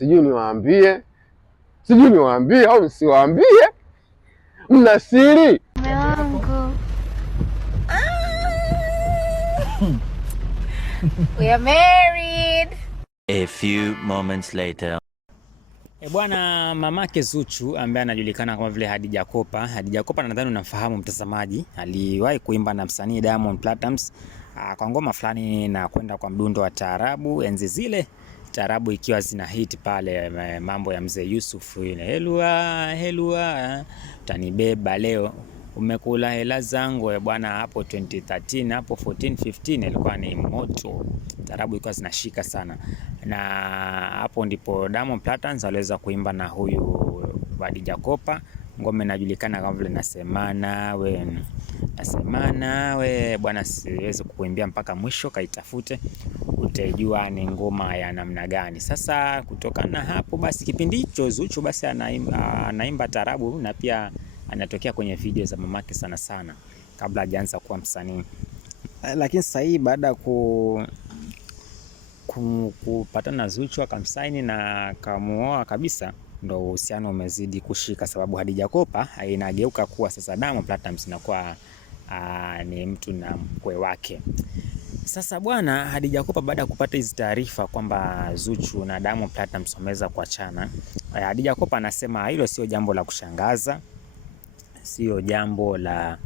sijui niwaambie au nisiwaambie. Mna siri? Mume wangu. We are married. A few moments later. Bwana, mamake Zuchu ambaye anajulikana kama vile Hadija Kopa. Hadija Kopa nadhani unamfahamu mtazamaji. Aliwahi kuimba na msanii Diamond Platnumz kwa ngoma fulani na kwenda kwa mdundo wa taarabu. Enzi zile taarabu ikiwa zina hit pale, mambo ya mzee Yusuf ile helua utanibeba leo umekula hela zangu bwana. Hapo 2013 hapo 14 15 ilikuwa ni moto, taarabu ilikuwa zinashika sana, na hapo ndipo Diamond Platnumz aliweza kuimba na huyu Hadija Kopa. Ngoma inajulikana kama vile nasema nawe bwana, siwezi kukuimbia mpaka mwisho, kaitafute utajua ni ngoma ya namna gani. Sasa kutokana na hapo basi, kipindi hicho Zuchu basi anaimba taarabu na pia anatokea kwenye video za mamake sana sana kabla hajaanza kuwa msanii. Lakini sasa hii baada ya kupatana na Zuchu akamsaini na akamuoa kabisa, ndo uhusiano umezidi kushika, sababu Hadija Kopa inageuka kuwa sasa Diamond Platnumz inakuwa ni mtu na mkwe wake. Sasa bwana, Hadija Kopa baada ya kupata hizi taarifa kwamba Zuchu na Diamond Platnumz wameweza kuachana, Hadija Kopa anasema hilo sio jambo la kushangaza, sio jambo la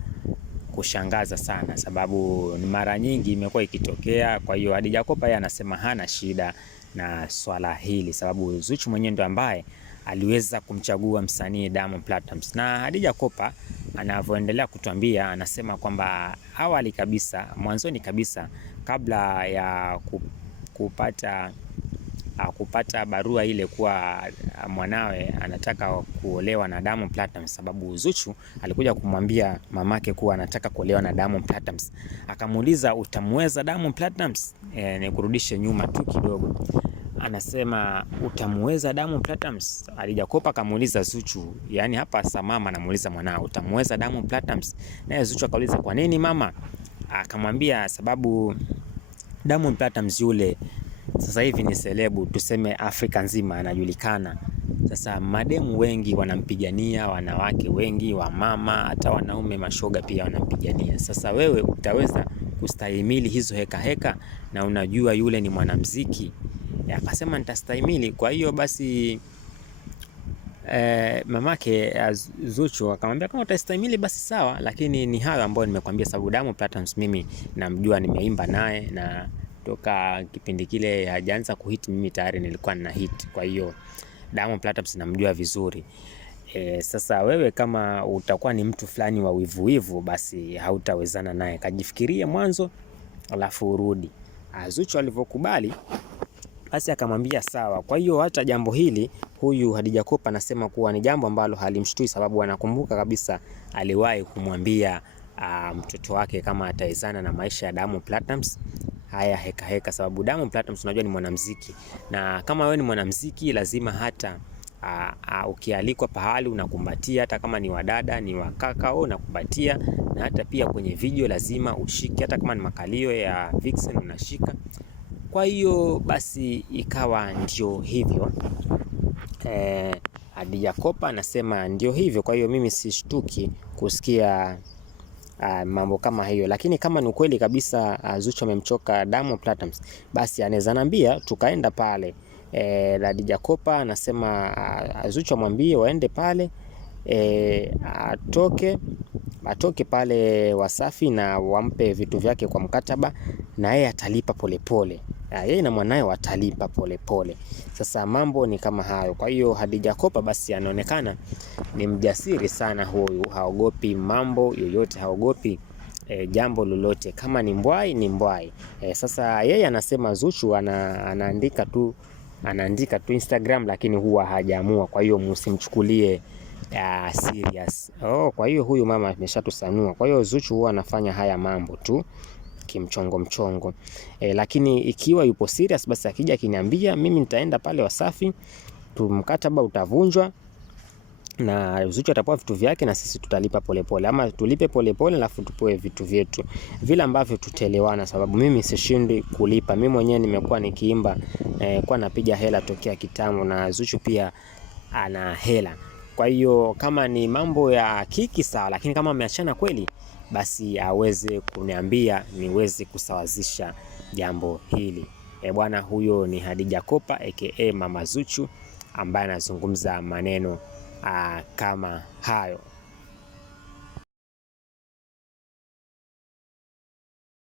kushangaza sana, sababu ni mara nyingi imekuwa ikitokea. Kwa hiyo Hadija Kopa yeye anasema hana shida na swala hili, sababu Zuchu mwenyewe ndo ambaye aliweza kumchagua msanii Diamond Platnumz. Na Hadija Kopa anavyoendelea kutuambia, anasema kwamba awali kabisa, mwanzoni kabisa, kabla ya kupata barua ile kuwa mwanawe anataka kuolewa na Diamond Platnumz, sababu Zuchu alikuja kumwambia mamake kuwa anataka kuolewa na Diamond Platnumz. Akamuuliza, utamweza Diamond Platnumz? Ni kurudishe nyuma tu kidogo, anasema utamweza Diamond Platnumz? Hadija Kopa akamuuliza Zuchu, yani hapa sasa mama anamuuliza mwanao, utamweza Diamond Platnumz? Naye Zuchu akauliza, kwa nini mama? Akamwambia sababu Diamond Platnumz yule sasa hivi ni selebu, tuseme Afrika nzima anajulikana. Sasa mademu wengi wanampigania, wanawake wengi, wamama, hata wanaume mashoga pia wanampigania. Sasa wewe utaweza kustahimili hizo heka? Na unajua yule ni mwanamuziki. Akasema nitastahimili. Kwa hiyo basi mamake Zuchu akamwambia kama utastahimili basi sawa, lakini ni hayo ambayo nimekwambia, sababu Diamond Platnumz mimi namjua, nimeimba naye na toka kipindi kile hajaanza kuhit mimi tayari nilikuwa nina hit. Kwa hiyo Diamond Platnumz namjua vizuri. Sasa wewe kama utakuwa ni mtu fulani wa wivu basi hautawezana naye, kajifikirie mwanzo alafu urudi. Zuchu alivyokubali basi akamwambia sawa. Kwa hiyo hata jambo hili huyu Hadija Kopa anasema kuwa ni jambo ambalo halimshtui, sababu anakumbuka kabisa aliwahi kumwambia mtoto wake kama ataezana na maisha ya Diamond Platnumz haya heka, sababu Diamond Platnumz unajua ni mwanamuziki, na kama wewe ni mwanamuziki lazima hata ukialikwa pahali unakumbatia, hata kama ni wadada ni wakaka unakumbatia, na hata pia kwenye video lazima ushike, hata kama ni makalio ya Vixen unashika. Kwa hiyo basi ikawa ndio hivyo. Hadija Kopa anasema ndio hivyo. Kwa hiyo mimi sishtuki kusikia mambo kama hiyo, lakini kama ni ukweli kabisa Zuchu amemchoka Diamond Platnumz, basi anaweza niambia tukaenda pale. Hadija Kopa anasema Zuchu amwambie waende pale, atoke pale Wasafi na wampe vitu vyake kwa mkataba, na yeye atalipa polepole. Yeye na mwanae watalipa polepole. Sasa mambo ni kama hayo. Kwa hiyo Hadija Kopa basi anaonekana ni mjasiri sana huyu, haogopi mambo yoyote, haogopi jambo lolote. Kama ni mbwai ni mbwai. Sasa yeye anasema Zuchu anaandika tu Instagram, lakini huwa hajaamua. Kwa hiyo msimchukulie serious. Kwa hiyo huyu mama ameshatusanua. Kwa hiyo Zuchu huwa anafanya haya mambo tu kimchongo. Lakini ikiwa yupo serious basi akija akiniambia mimi nitaenda pale Wasafi, mkataba utavunjwa, na Zuchu atapewa vitu vyake na sisi tutalipa polepole, ama tulipe polepole alafu tupewe vitu vyetu vile ambavyo tutaelewana, sababu mimi sishindi kulipa. Mimi mwenyewe nimekuwa nikiimba kwa napiga hela tokea kitambo, na Zuchu pia ana hela. Kwa hiyo kama ni mambo ya kiki sawa, lakini kama ameachana kweli, basi aweze kuniambia niweze kusawazisha jambo hili. Bwana, huyo ni Khadija Kopa aka Mama Zuchu ambaye anazungumza maneno kama hayo.